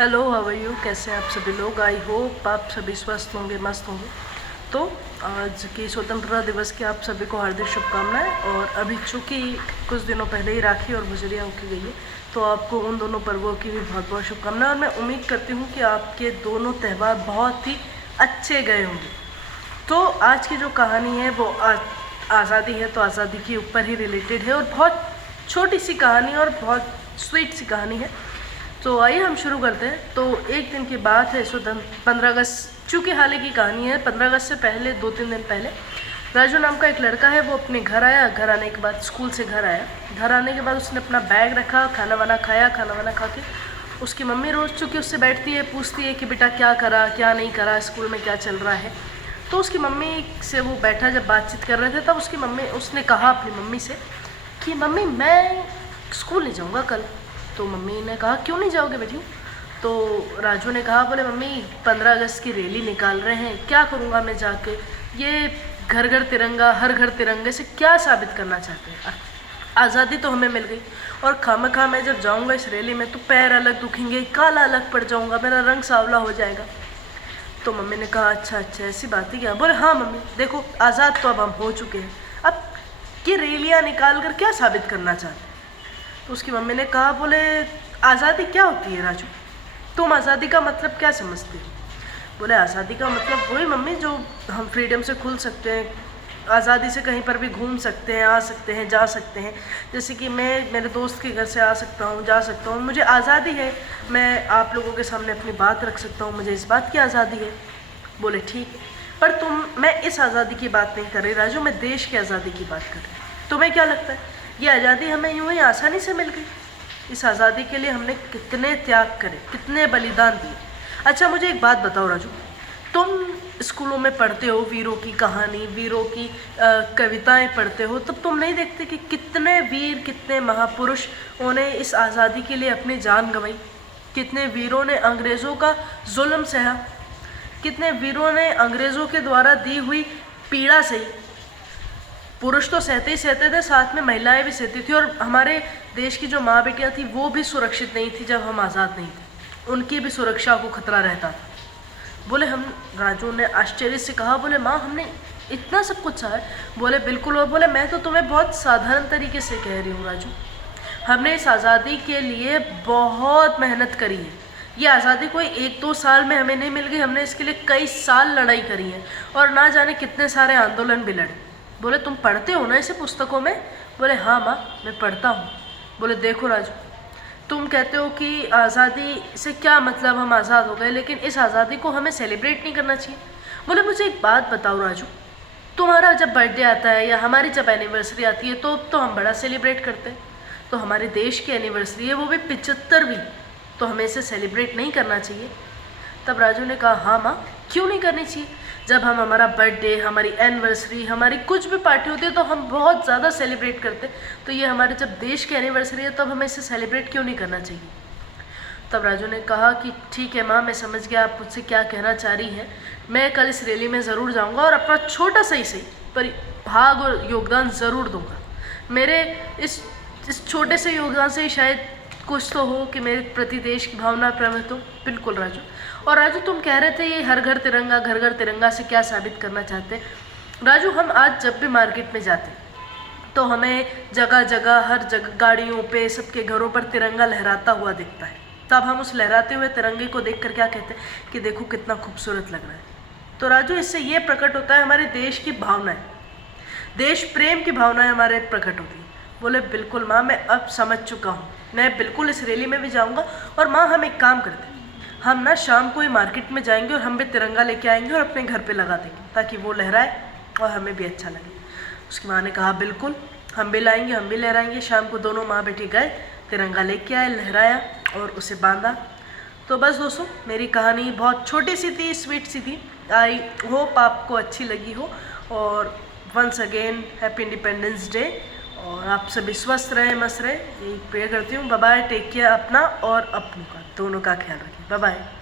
Hello, how are you? कैसे हैं आप सभी लोग? आई होप आप सभी स्वस्थ होंगे, मस्त होंगे। तो आज की स्वतंत्रता दिवस की आप सभी को हार्दिक शुभकामनाएं। और अभी चूँकि कुछ दिनों पहले ही राखी और गुजरिया होके गई है, तो आपको उन दोनों पर्वों की भी बहुत बहुत शुभकामनाएं। और मैं उम्मीद करती हूँ कि आपके दोनों त्यौहार बहुत ही अच्छे गए होंगे। तो आज की जो कहानी है वो आज़ादी है, तो आज़ादी के ऊपर ही रिलेटेड है और बहुत छोटी सी कहानी और बहुत स्वीट सी कहानी है। तो आइए हम शुरू करते हैं। तो एक दिन की बात है, 15 अगस्त, चूँकि हाल ही की कहानी है। 15 अगस्त से पहले 2-3 दिन पहले राजू नाम का एक लड़का है, वो अपने घर आया। घर आने के बाद स्कूल से घर आया। घर आने के बाद उसने अपना बैग रखा, खाना वाना खाया। खाना वाना खा के उसकी मम्मी रोज़ चूँकि उससे बैठती है, पूछती है कि बेटा क्या करा, क्या नहीं करा, स्कूल में क्या चल रहा है। तो उसकी मम्मी से वो बैठा, जब बातचीत कर रहे थे, तब उसने कहा अपनी मम्मी से कि मम्मी मैं स्कूल नहीं जाऊँगा कल। तो मम्मी ने कहा क्यों नहीं जाओगे बेटी? तो राजू ने कहा, बोले मम्मी 15 अगस्त की रैली निकाल रहे हैं, क्या करूँगा मैं जाके? ये घर घर तिरंगा, हर घर तिरंगे से क्या साबित करना चाहते हैं? आज़ादी तो हमें मिल गई और खामखा मैं जब जाऊँगा इस रैली में तो पैर अलग दुखेंगे, काला अलग पड़ जाऊँगा, मेरा रंग सांवला हो जाएगा। तो मम्मी ने कहा अच्छा अच्छा ऐसी बात है क्या? बोले हाँ मम्मी, देखो आज़ाद तो अब हम हो चुके हैं, अब ये रैलियाँ निकाल कर क्या साबित करना चाहते हैं? तो उसकी मम्मी ने कहा, बोले आज़ादी क्या होती है राजू? तुम आज़ादी का मतलब क्या समझते हो? बोले आज़ादी का मतलब वही मम्मी, जो हम फ्रीडम से खुल सकते हैं, आज़ादी से कहीं पर भी घूम सकते हैं, आ सकते हैं, जा सकते हैं। जैसे कि मैं मेरे दोस्त के घर से आ सकता हूँ, जा सकता हूँ, मुझे आज़ादी है। मैं आप लोगों के सामने अपनी बात रख सकता हूँ, मुझे इस बात की आज़ादी है। बोले ठीक है, पर मैं इस आज़ादी की बात नहीं कर रही राजू, मैं देश की आज़ादी की बात कर रही। तुम्हें क्या लगता है ये आज़ादी हमें यूँ ही आसानी से मिल गई? इस आज़ादी के लिए हमने कितने त्याग करे, कितने बलिदान दिए। अच्छा मुझे एक बात बताओ राजू, तुम स्कूलों में पढ़ते हो, वीरों की कहानी, वीरों की कविताएं पढ़ते हो, तब तुम नहीं देखते कि कितने वीर, कितने महापुरुष उन्हें इस आज़ादी के लिए अपनी जान गंवाई? कितने वीरों ने अंग्रेज़ों का जुल्म सहा, कितने वीरों ने अंग्रेज़ों के द्वारा दी हुई पीड़ा सही। पुरुष तो सहते ही सहते थे, साथ में महिलाएं भी सहती थी। और हमारे देश की जो माँ बेटियाँ थी वो भी सुरक्षित नहीं थी जब हम आज़ाद नहीं थे, उनकी भी सुरक्षा को खतरा रहता था। बोले हम, राजू ने आश्चर्य से कहा, बोले माँ हमने इतना सब कुछ सहा है? बोले बिल्कुल। और बोले मैं तो तुम्हें बहुत साधारण तरीके से कह रही हूँ राजू, हमने इस आज़ादी के लिए बहुत मेहनत करी है। ये आज़ादी कोई 1-2 साल में हमें नहीं मिल गई, हमने इसके लिए कई साल लड़ाई करी है और ना जाने कितने सारे आंदोलन भी लड़े। बोले तुम पढ़ते हो ना इसे पुस्तकों में? बोले हाँ माँ मैं पढ़ता हूँ। बोले देखो राजू, तुम कहते हो कि आज़ादी से क्या मतलब, हम आज़ाद हो गए, लेकिन इस आज़ादी को हमें सेलिब्रेट नहीं करना चाहिए। बोले मुझे एक बात बताओ राजू, तुम्हारा जब बर्थडे आता है या हमारी जब एनिवर्सरी आती है तो हम बड़ा सेलिब्रेट करते हैं। तो हमारे देश की एनिवर्सरी है, वो भी 75वीं, तो हमें इसे सेलिब्रेट नहीं करना चाहिए? तब राजू ने कहा हाँ माँ क्यों नहीं करनी चाहिए? जब हम हमारा बर्थडे, हमारी एनिवर्सरी, हमारी कुछ भी पार्टी होती है तो हम बहुत ज़्यादा सेलिब्रेट करते हैं, तो ये हमारे जब देश की एनिवर्सरी है तब हमें इसे सेलिब्रेट क्यों नहीं करना चाहिए? तब राजू ने कहा कि ठीक है माँ, मैं समझ गया आप मुझसे क्या कहना चाह रही हैं। मैं कल इस रैली में ज़रूर जाऊँगा और अपना छोटा सा ही सही पर भाग और योगदान ज़रूर दूँगा। मेरे इस छोटे से योगदान से ही शायद कुछ तो हो कि मेरे प्रति देश की भावना प्रवृत्त हो। बिल्कुल राजू। और राजू तुम कह रहे थे ये हर घर तिरंगा, घर घर तिरंगा से क्या साबित करना चाहते हैं? राजू हम आज जब भी मार्केट में जाते तो हमें जगह जगह, हर जगह गाड़ियों पे, सबके घरों पर तिरंगा लहराता हुआ दिखता है। तब हम उस लहराते हुए तिरंगे को देखकर क्या कहते हैं कि देखो कितना खूबसूरत लग रहा है। तो राजू इससे ये प्रकट होता है हमारे देश की भावनाएं, देश प्रेम की भावनाएं हमारे प्रकट होती है। बोले बिल्कुल माँ मैं अब समझ चुका हूँ, मैं बिल्कुल इस रैली में भी जाऊँगा। और माँ हम एक काम करते हैं, हम ना शाम को ही मार्केट में जाएंगे और हम भी तिरंगा लेके आएंगे और अपने घर पे लगा देंगे ताकि वो लहराए और हमें भी अच्छा लगे। उसकी माँ ने कहा बिल्कुल हम भी लाएंगे, हम भी लहराएंगे। शाम को दोनों माँ बेटी गए, तिरंगा लेके आए, लहराया और उसे बांधा। तो बस दोस्तों मेरी कहानी बहुत छोटी सी थी, स्वीट सी थी। आई होप आपको अच्छी लगी हो। और once again happy independence day. और आप सभी स्वस्थ रहें, मस्त रहें, यही प्रे करती हूँ। बाय बाय, टेक केयर अपना और अपनों का, दोनों का ख्याल रखें। Bye bye.